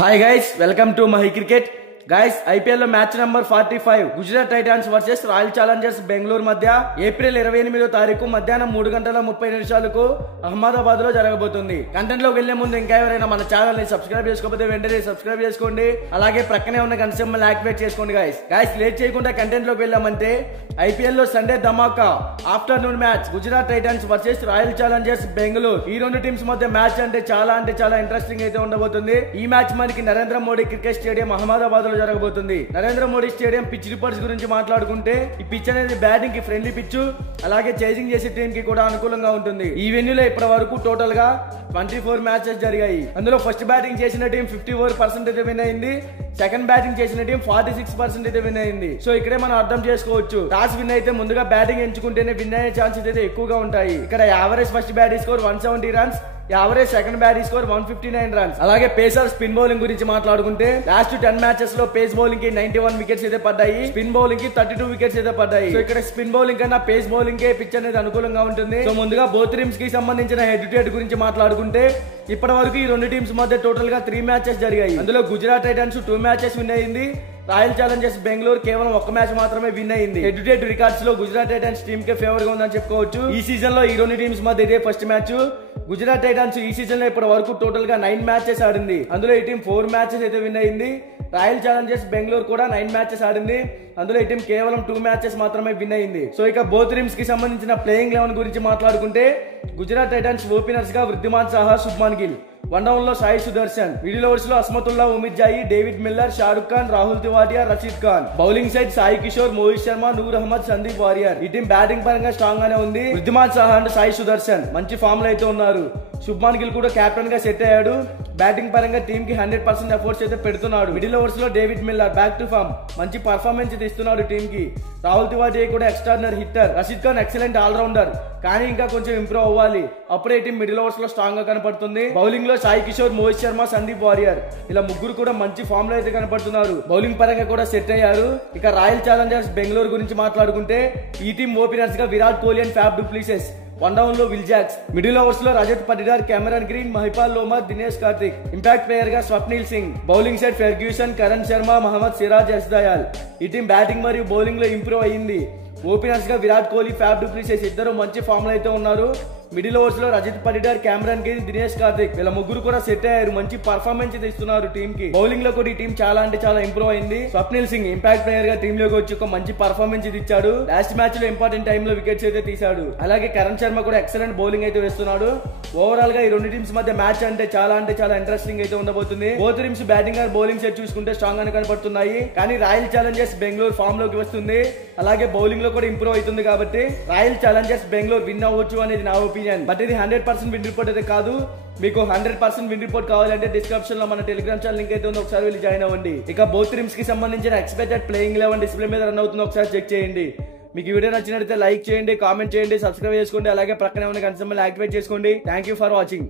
Hi guys, welcome to Mahi Cricket. Guys, IPL లో match number 45 Gujarat Titans versus Royal Challengers Bengaluru మధ్య April 28వ తారీఖు మధ్యాహ్నం 3:30 అహ్మదాబాద్ లో జరగబోతుంది. కంటెంట్ లోకి వెళ్లే ముందు ఇంకా ఎవరైనా మన ఛానల్ ని సబ్స్క్రైబ్ చేసుకోకపోతే వెంటనే సబ్స్క్రైబ్ చేసుకోండి. అలాగే ప్రక్కనే ఉన్న గంట సింబల్ యాక్టివేట్ చేసుకోండి. గైస్ లేట్ చేయకుండా కంటెంట్ లోకి వెళ్ళామంటే ఐపీఎల్ లో సండే ధమాకా afternoon match Gujarat Titans versus Royal Challengers Bengaluru. ఈ రెండు టీమ్స్ మధ్య మ్యాచ్ అంటే చాలా ఇంట్రెస్టింగ్ అయితే ఉండబోతుంది. ఈ మ్యాచ్ మనకి నరేంద్ర మోడీ క్రికెట్ స్టేడియం అహ్మదాబాద్ లో జరగబోతుంది. Narendra Modi stadium pitch reports గురించి మాట్లాడుకుంటే ఈ పిచ్ అనేది బ్యాటింగ్ కి ఫ్రెండ్లీ పిచ్, అలాగే చేజింగ్ చేసే టీం కి కూడా అనుకూలంగా ఉంటుంది. ఈ వెన్యూలో ఇప్పటి వరకు టోటల్ గా 24 మ్యాచెస్ జరిగాయి. అందులో ఫస్ట్ బ్యాటింగ్ చేసిన టీం 54% అయితే విన్ అయింది. సెకండ్ బ్యాటింగ్ చేసిన టీం 46% అయితే విన్ అయింది. సో ఇక్కడే మనం అర్థం చేసుకోవచ్చు, టాస్ విన్ అయితే ముందుగా బ్యాటింగ్ ఎంచుకుంటేనే విన్ అయ్యే ఛాన్సెస్ అయితే ఎక్కువగా ఉంటాయి. ఇక్కడ average first batting score 170 runs, average second batting score 159 runs. అలాగే పేసర్ స్పిన్ బౌలింగ్ గురించి మాట్లాడుకుంటే లాస్ట్ 10 మ్యాచెస్ లో పేస్ బౌలింగ్ కి 91 వికెట్స్ అయితే పడ్డాయి, స్పిన్ బౌలింగ్ కి 32 వికెట్స్ అయితే పడ్డాయి. సో ఇక్కడ స్పిన్ బౌలింగ్ కన్నా పేస్ బౌలింగ్ కే పిచ్ అనేది అనుకూలంగా ఉంటుంది. సో ముందుగా బోత్ టీమ్స్ కి సంబంధించిన హెడ్ టు హెడ్ గురించి మాట్లాడుకుంటే ఇప్పటి వరకు ఈ రెండు టీమ్స్ మధ్య టోటల్ గా 3 మ్యాచెస్ జరిగాయి. అందులో గుజరాత్ టైటన్స్ 2 మ్యాచెస్ విన్ అయింది. రాయల్ ఛాలెంజర్స్ బెంగళూరు కేవలం 1 మ్యాచ్ మాత్రమే విన్ అయింది. హెడ్ టు హెడ్ రికార్డ్స్ లో గుజరాత్ టైటన్స్ టీమ్ కే ఫేవర్ గా ఉందని చెప్పుకోవచ్చు. ఈ సీజన్ లో ఈ రెండు టీమ్స్ మధ్య ఇదే ఫస్ట్ మ్యాచ్. గుజరాత్ టైటన్స్ ఈ సీజన్ లో ఇప్పటి వరకు టోటల్ గా 9 మ్యాచెస్ ఆడింది. అందులో ఈ టీం 4 మ్యాచెస్ అయితే విన్ అయింది. రాయల్ ఛాలెంజర్స్ బెంగళూరు కూడా 9 మ్యాచెస్ ఆడింది. అందులో ఈ టీం కేవలం 2 మ్యాచెస్ మాత్రమే విన్ అయింది. సో ఇక బోత్ టీమ్స్ కి సంబంధించిన ప్లేయింగ్ 11 గురించి మాట్లాడుకుంటే గుజరాత్ టైటన్స్ ఓపెనర్స్ గా వృద్ధిమాన్ సాహా, శుభ్మన్ గిల్, వన్ డౌన్ లో సాయి సుదర్శన్, మిడిల్ ఓవర్స్ లో Azmatullah, Omarzai, David Miller, Shahrukh Khan, Rahul Tewatia, Rashid Khan. Bowling side Sai Kishore, Mohit Sharma, Noor Ahmad, Sandeep Warrier. ఈ టీం బ్యాటింగ్ పరంగా స్ట్రాంగ్ గానే ఉంది. వృద్ధిమాన్ సాహా అండ్ సాయి సుదర్శన్ మంచి ఫామ్ లో అయితే ఉన్నారు. శుభ్మన్ గిల్ కూడా కెప్టెన్ గా సెట్ అయ్యాడు. బ్యాటింగ్ పరంగా టీమ్ కి 100% ఎఫర్ట్స్ అయితే పెడుతున్నాడు. మిడిల్ ఓవర్స్ లో David Miller back to form మంచి పర్ఫార్మెన్స్ అయితే ఇస్తున్నాడు టీమ్ కి. రాహుల్ తివాటియా కూడా extraordinary hitter. Rashid Khan excellent all rounder, కానీ ఇంకా కొంచెం ఇంప్రూవ్ అవ్వాలి. అప్పుడే టీం మిడిల్ ఓవర్స్ లో స్ట్రాంగ్ గా కనపడుతుంది. బౌలింగ్ లో సాయి కిషోర్, మోహిత్ శర్మ, సందీప్ వారియర్ ఇలా ముగ్గురు కూడా మంచి ఫామ్ లో అయితే కనపడుతున్నారు. బౌలింగ్ పరంగా కూడా సెట్ అయ్యారు. ఇక రాయల్ ఛాలెంజర్స్ బెంగళూరు గురించి మాట్లాడుకుంటే ఈ టీం ఓపెనర్స్ గా Virat Kohli and Faf du Plessis, one down లో విల్ జాక్స్, మిడిల్ ఓవర్స్ లో Rajat Patidar, Cameron Green, Mahipal Lomror, Dinesh Karthik, impact player గా Swapnil Singh. Bowling side Ferguson, Karan Sharma, Mohammed Siraj, Yash Dayal. ఈ టీం బ్యాటింగ్ మరియు బౌలింగ్ లో ఇంప్రూవ్ అయ్యింది. ఓపెనర్స్ గా Virat Kohli, Faf du Plessis ఇద్దరు మంచి ఫామ్ లో అయితే ఉన్నారు. మిడిల్ ఓవర్స్ లో రజత్ పటిదార్, కెమెరాన్ గ్రీన్, దినేష్ కార్తిక్ వీళ్ళ ముగ్గురు కూడా సెట్ అయ్యారు. మంచి పర్ఫార్మెన్స్ ఇస్తున్నారు టీమ్ కి. బౌలింగ్ లో కూడా ఈ టీం చాలా ఇంప్రూవ్ అయింది. స్వప్నిల్ సింగ్ ఇంపాక్ట్ ప్లేయర్ గా టీమ్ లోకి వచ్చి ఒక మంచి పర్ఫార్మెన్స్ ఇచ్చాడు. లాస్ట్ మ్యాచ్ లో ఇంపార్టెంట్ టైమ్ లో వికెట్స్ అయితే తీశాడు. అలాగే కరణ్ శర్మ కూడా ఎక్సలెంట్ బౌలింగ్ అయితే వేస్తున్నాడు. ఓవరాల్ గా ఈ రెండు టీమ్స్ మధ్య మ్యాచ్ అంటే చాలా ఇంట్రెస్టింగ్ అయితే ఉండబోతుంది. Both teams batting and bowling set చూసుకుంటే స్ట్రాంగ్ గానే కనపడుతున్నాయి. కానీ రాయల్ ఛాలెంజర్స్ బెంగళూరు ఫామ్ లోకి వస్తుంది. అలాగే బౌలింగ్ లో కూడా ఇంప్రూవ్ అవుతుంది. కాబట్టి రాయల్ ఛాలెంజర్స్ బెంగళూరు విన్ అవ్వచ్చు అనేది నా ఒపీనియన్. బట్ ఇది 100% విన్ రిపోర్ట్ అయితే కాదు. మీకు 100% విన్ రిపోర్ట్ కావాలంటే డిస్క్రిప్షన్ లో మన టెలిగ్రామ్ ఛానల్ లింక్ అయితే ఉంది, ఒకసారి వెళ్ళి జాయిన్ అవ్వండి. ఇక బోత్ టీమ్స్ కి సంబంధించిన ఎక్స్పెక్టెడ్ ప్లేయింగ్ 11 డిస్ప్లే మీద రన్ అవుతుంది, ఒకసారి చెక్ చేయండి. మీకు ఈ వీడియో నచ్చినట్లయితే లైక్ చేయండి, కామెంట్ చేయండి, సబ్స్క్రైబ్ చేసుకోండి. అలాగే ప్రక్కనే ఉన్న గంట సింబల్ యాక్టివేట్ చేసుకోండి. Thank you for watching.